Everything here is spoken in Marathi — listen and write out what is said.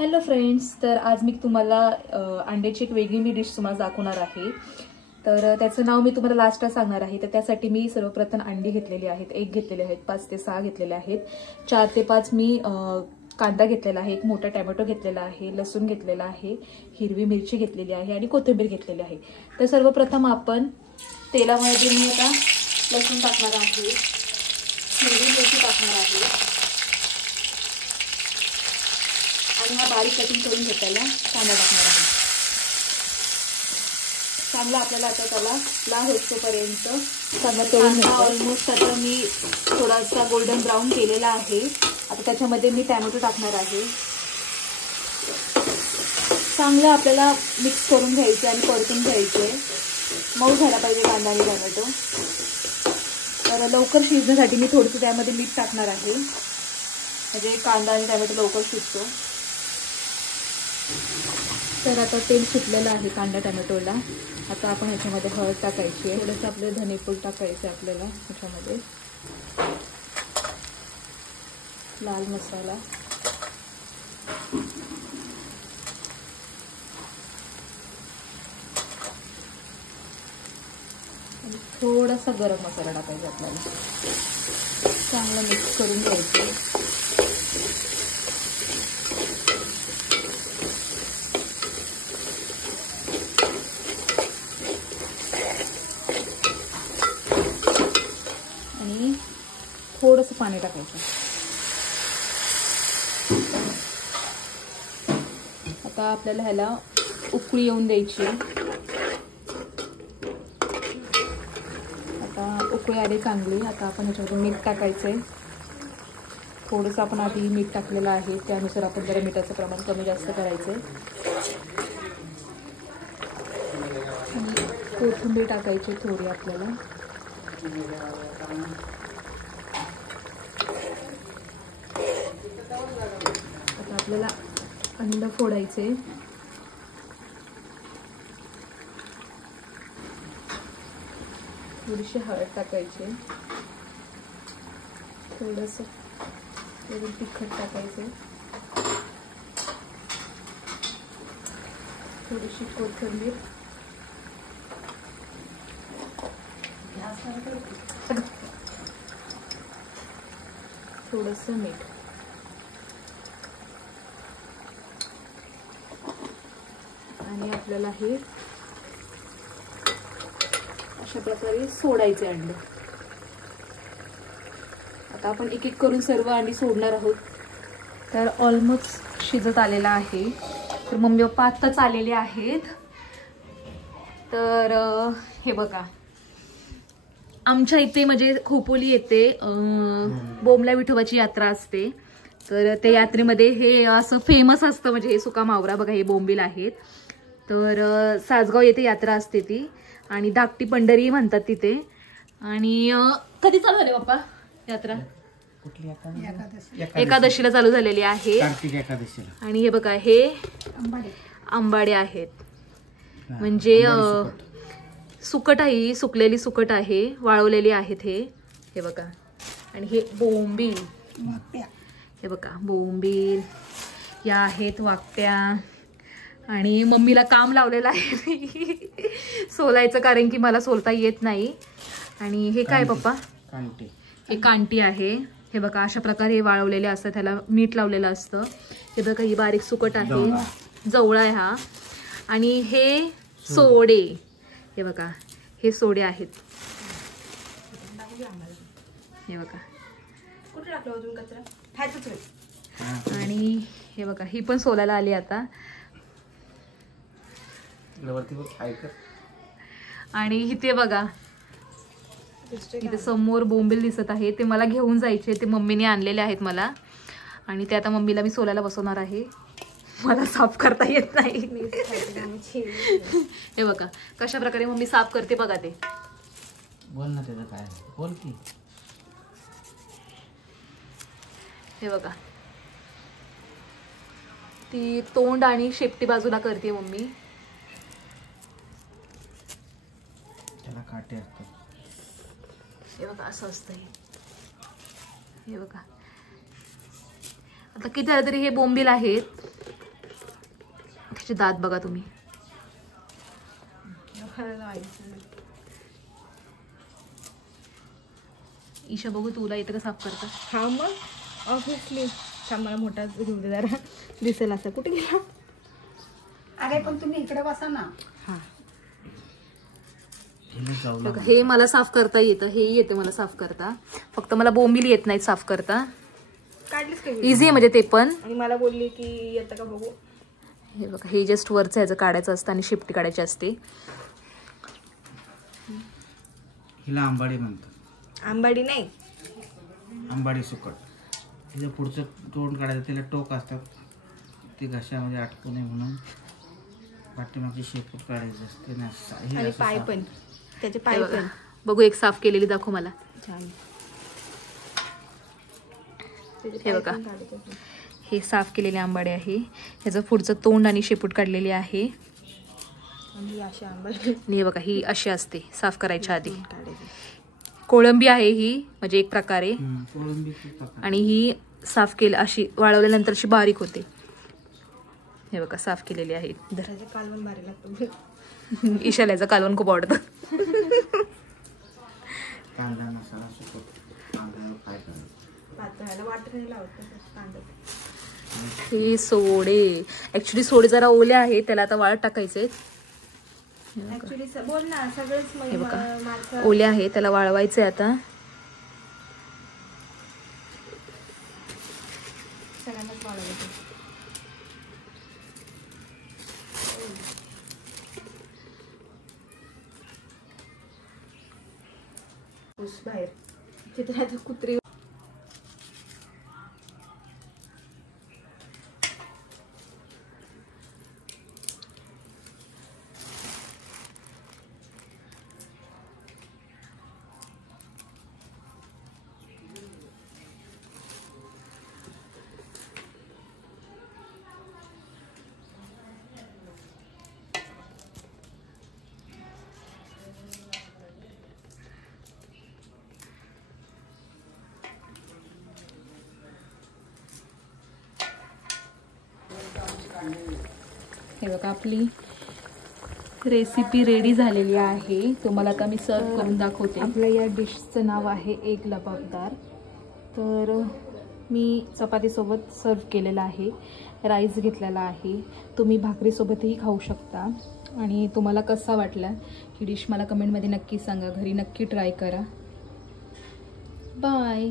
हॅलो फ्रेंड्स, तर आज मी तुम्हाला अंड्याची एक वेगळी डिश तुम्हाला दाखवणार आहे. तर त्याचं नाव मी तुम्हाला लास्टला सांगणार आहे. तर त्यासाठी मी सर्वप्रथम अंडी घेतलेली आहेत, एक घेतलेले आहेत, 5 ते 6 घेतलेले आहेत, 4 ते 5 मी कांदा घेतलेला आहे, एक मोठा टोमॅटो घेतलेला आहे, लसूण घेतलेला आहे, हिरवी मिरची घेतलेली आहे आणि कोथिंबीर घेतलेली आहे. तर सर्वप्रथम आपण तेलामध्ये मी आता लसूण टाकणार आहे, हिरवी मिरची टाकणार आहे आणि हा बारीक कटिंग करून घेतलेला कांदा टाकणार आहे. चांगला आपल्याला आता त्याला लाल होईपर्यंत चांगला तळून घ्यायचा. ऑलमोस्ट आता मी थोडासा गोल्डन ब्राऊन केलेला आहे. आता त्याच्यामध्ये मी टोमॅटो टाकणार आहे. चांगलं आपल्याला मिक्स करून घ्यायचे आणि परतून घ्यायचे. मऊ झाला पाहिजे कांदा आणि टोमॅटो. तर लवकर शिजण्यासाठी मी थोडंसं त्यामध्ये मीठ टाकणार आहे, म्हणजे कांदा आणि टोमॅटो लवकर शिजतो. तर आता तेल सुटलेलं आहे कांदा टोमॅटोला. आता आपण ह्याच्यामध्ये हळद टाकायची आहे, थोडंसं आपलं धनेपूड टाकायचं आहे आपल्याला ह्याच्यामध्ये, लाल मसाला, आणि थोडासा गरम मसाला टाकायचा आपल्याला. चांगलं मिक्स करून घ्यायचं. आणि थोडंसं पाणी टाकायचं. आता आपल्याला ह्याला उकळी येऊन द्यायची. आता उकळी आली चांगली. आता आपण ह्याच्यामध्ये मीठ टाकायचंय. थोडंसं आपण आधी मीठ टाकलेलं आहे, त्यानुसार आपण जरा मिठाचं प्रमाण कमी जास्त करायचंय. कोथिंबीर टाकायची थोडी आपल्याला. आता आपल्याला अंड फोडायचे. थोडीशी हळद टाकायची, थोडंसं तिखट टाकायचे, थोडीशी कोथिंबीर, थोडंसं मीठ आणि आपल्याला हे अशा प्रकारे सोडायचे अंडे. आता आपण एक एक करून सर्व अंडी सोडणार आहोत. तर ऑलमोस्ट शिजत आलेला आहे. तर मम्मी पप्पा आत्ताच आलेले आहेत. तर हे बघा, आमच्या इथे म्हणजे खोपोली येते बोमला विठोबाची यात्रा असते. तर त्या यात्रेमध्ये हे असं फेमस असतं, म्हणजे हे सुका मावरा बघा, हे बोंबील आहेत. तर सासगाव येथे यात्रा असते ती, आणि धाकटी पंढरी म्हणतात तिथे. आणि कधी चालू झाले बाप्पा यात्रा? एकादशीला चालू झालेली आहे. आणि हे बघा, हे आंबाडे आहेत, म्हणजे सुकट आहे, सुकलेली सुकट आहे, वाळवलेली आहेत हे बघा. आणि हे बोंबील, हे बघा बोंबील या आहेत वाकट्या. आणि मम्मीला काम लावलेलं आहे सोलायचं, कारण की मला सोलता येत नाही. आणि हे काय पप्पा? हे कांटी आहे. हे बघा, अशा प्रकारे हे वाळवलेले असतात, त्याला मीठ लावलेलं असतं. हे बघा, ही बारीक सुकट आहे, जवळा आहे हा. आणि हे सोडे, हे बघा, हे सोडे आहेत. हे बघा, आणि हे बघा, ही पण सोलायला आली आता. आणि इथे बघा, इथे समोर बोंबील दिसत आहे, ते मला घेऊन जायचे, ते मम्मीने आणलेले आहेत मला. आणि ते आता मम्मीला मी सोलायला बसवणार आहे. मला साफ करता येत नाही. हे बघा कशा प्रकारे मम्मी साफ करते बघा. ते बोल ना, त्याचं काय बोल की. हे बघा, ती तोंड आणि शेपटी बाजूला करते मम्मी. त्याला काटे असतात. हे बघा, असं असतं हे बघा. आता किती झालं तरी हे बोंबील आहेत. त्याचे दात बघा तुम्ही. ईशा बघू तुला येतं का साफ करता? हा मग ऑब्विसली. मला मोठा घेऊ दे जरा, दिसेल असं. कुठे गेला? अरे पण तुम्ही इकडे बसा ना. हा बघा हे मला साफ करता येतं, हे येते मला साफ करता, फक्त मला बोंबील येत नाही साफ करता. काढलीस का? इझी आहे म्हणजे ते पण. आणि मला बोलली की येतं का बघू. हे बघा हे जस्ट वरचं ह्याचं काढायचं असतं आणि शिफ्टी काढायची असते. हिला आंबाडी म्हणतात. आंबाडी नाही, आंबाडी सुकट. तिचं पुढचं तोंड काढायचं, तिला टोक असतात, ते घशामध्ये अटकू नये म्हणून पाठीमागची शेपूट काढायची असते ना. आणि पाय पण, त्याचे पाय पण बघू. एक साफ केलेली दाखव मला. छान. हे बघा हे साफ केलेले आंबाडे आहे. ह्याचं पुढचं तोंड आणि शेपूट काढलेली आहे. आणि अशी आंबाडी. हे बघा ही अशी असते साफ करायच्या आधी. कोळंबी आहे ही म्हणजे एक प्रकारे. आणि ही साफ केली अशी वाळवल्यानंतर अशी बारीक होते. हे बघा साफ केलेली आहे. कालवण भारी लागतं. ईशाल्याचं कालवण खूप आवडतं. हे सोडे ऍक्च्युली सोडे जरा ओले आहे, त्याला आता वाळत टाकायचे. बोल ना सगळेच. हे बघा ओले आहे, त्याला वाळवायचे आता. सगळ्यांनाच वाळवायचं. बाहेर चित्रात कुत्री. हे बघा आपली रेसिपी रेडी झालेली आहे. तुम्हाला आता मी सर्व करून दाखवते. आपल्या या डिशचं नाव आहे एक लबाबदार. तर मी चपातीसोबत सर्व केलेला आहे, राईस घेतलेला आहे. तुम्ही भाकरीसोबतही खाऊ शकता. आणि तुम्हाला कसा वाटला ही डिश मला कमेंटमध्ये नक्की सांगा. घरी नक्की ट्राय करा. बाय.